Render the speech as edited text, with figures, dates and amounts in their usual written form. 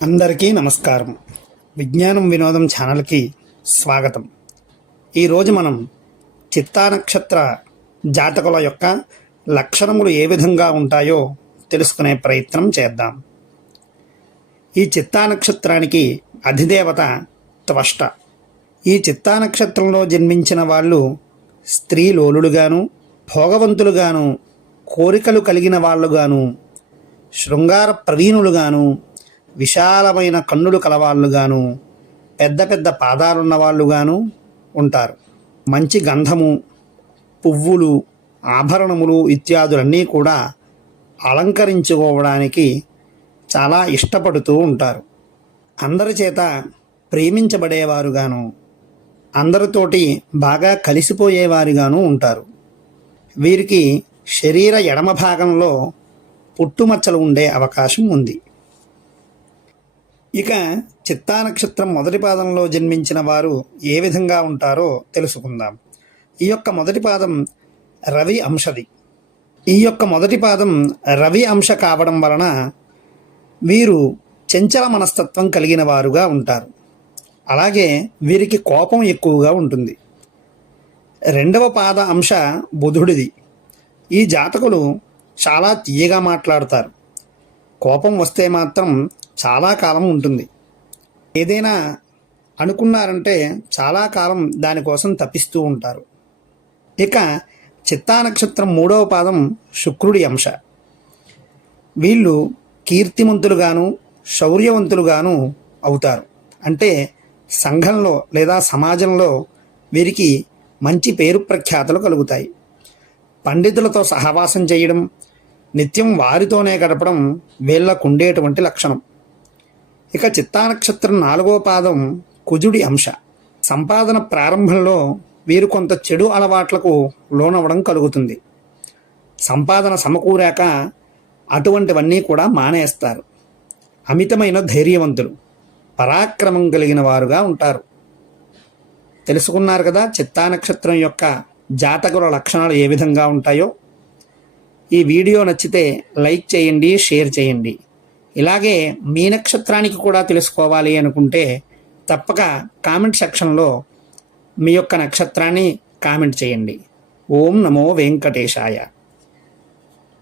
అందరికీ నమస్కారం. విజ్ఞానం వినోదం ఛానల్కి స్వాగతం. ఈరోజు మనం చిత్తా నక్షత్ర జాతకుల యొక్క లక్షణములు ఏ విధంగా ఉంటాయో తెలుసుకునే ప్రయత్నం చేద్దాం. ఈ చిత్తా నక్షత్రానికి అధిదేవత త్వష్ట. ఈ చిత్తా నక్షత్రంలో జన్మించిన వాళ్ళు స్త్రీలోలుడుగాను, భోగవంతులుగాను, కోరికలు కలిగిన వాళ్ళుగాను, శృంగార ప్రవీణులుగాను, విశాలమైన కన్నులు కలవాళ్ళుగాను, పెద్ద పెద్ద పాదాలున్న వాళ్ళుగాను ఉంటారు. మంచి గంధము, పువ్వులు, ఆభరణములు ఇత్యాదులన్నీ కూడా అలంకరించుకోవడానికి చాలా ఇష్టపడుతూ ఉంటారు. అందరి చేత ప్రేమించబడేవారుగాను, అందరితోటి బాగా కలిసిపోయేవారుగాను ఉంటారు. వీరికి శరీర ఎడమ భాగంలో పుట్టుమచ్చలు ఉండే అవకాశం ఉంది. ఇక చిత్తా నక్షత్రం మొదటి పాదంలో జన్మించిన వారు ఏ విధంగా ఉంటారో తెలుసుకుందాం. ఈ యొక్క మొదటి పాదం రవి అంశది. ఈ యొక్క మొదటి పాదం రవి అంశ కావడం వలన వీరు చంచల మనస్తత్వం కలిగిన వారుగా ఉంటారు. అలాగే వీరికి కోపం ఎక్కువగా ఉంటుంది. రెండవ పాద అంశ బుధుడిది. ఈ జాతకులు చాలా తీయగా మాట్లాడతారు. కోపం వస్తే మాత్రం చాలా కాలం ఉంటుంది. ఏదైనా అనుకున్నారంటే చాలా కాలం దానికోసం తప్పిస్తూ ఉంటారు. ఇక చిత్తా నక్షత్రం మూడవ పాదం శుక్రుడి అంశ. వీళ్ళు కీర్తిమంతులుగాను, శౌర్యవంతులుగాను అవుతారు. అంటే సంఘంలో లేదా సమాజంలో వీరికి మంచి పేరు ప్రఖ్యాతులు కలుగుతాయి. పండితులతో సహవాసం చేయడం, నిత్యం వారితోనే గడపడం వీళ్ళకు ఉండేటువంటి లక్షణం. ఇక చిత్తా నక్షత్రం నాలుగో పాదం కుజుడి అంశ. సంపాదన ప్రారంభంలో వీరు కొంత చెడు అలవాట్లకు లోనవ్వడం కలుగుతుంది. సంపాదన సమకూరాక అటువంటివన్నీ కూడా మానేస్తారు. అమితమైన ధైర్యవంతులు, పరాక్రమం కలిగిన వారుగా ఉంటారు. తెలుసుకున్నారు కదా చిత్తా నక్షత్రం యొక్క జాతకుల లక్షణాలు ఏ విధంగా ఉంటాయో. ఈ వీడియో నచ్చితే లైక్ చేయండి, షేర్ చేయండి. ఇలాగే మీ నక్షత్రానికి కూడా తెలుసుకోవాలి అనుకుంటే తప్పక కామెంట్ సెక్షన్లో మీ యొక్క నక్షత్రాన్ని కామెంట్ చేయండి. ఓం నమో వెంకటేశాయ.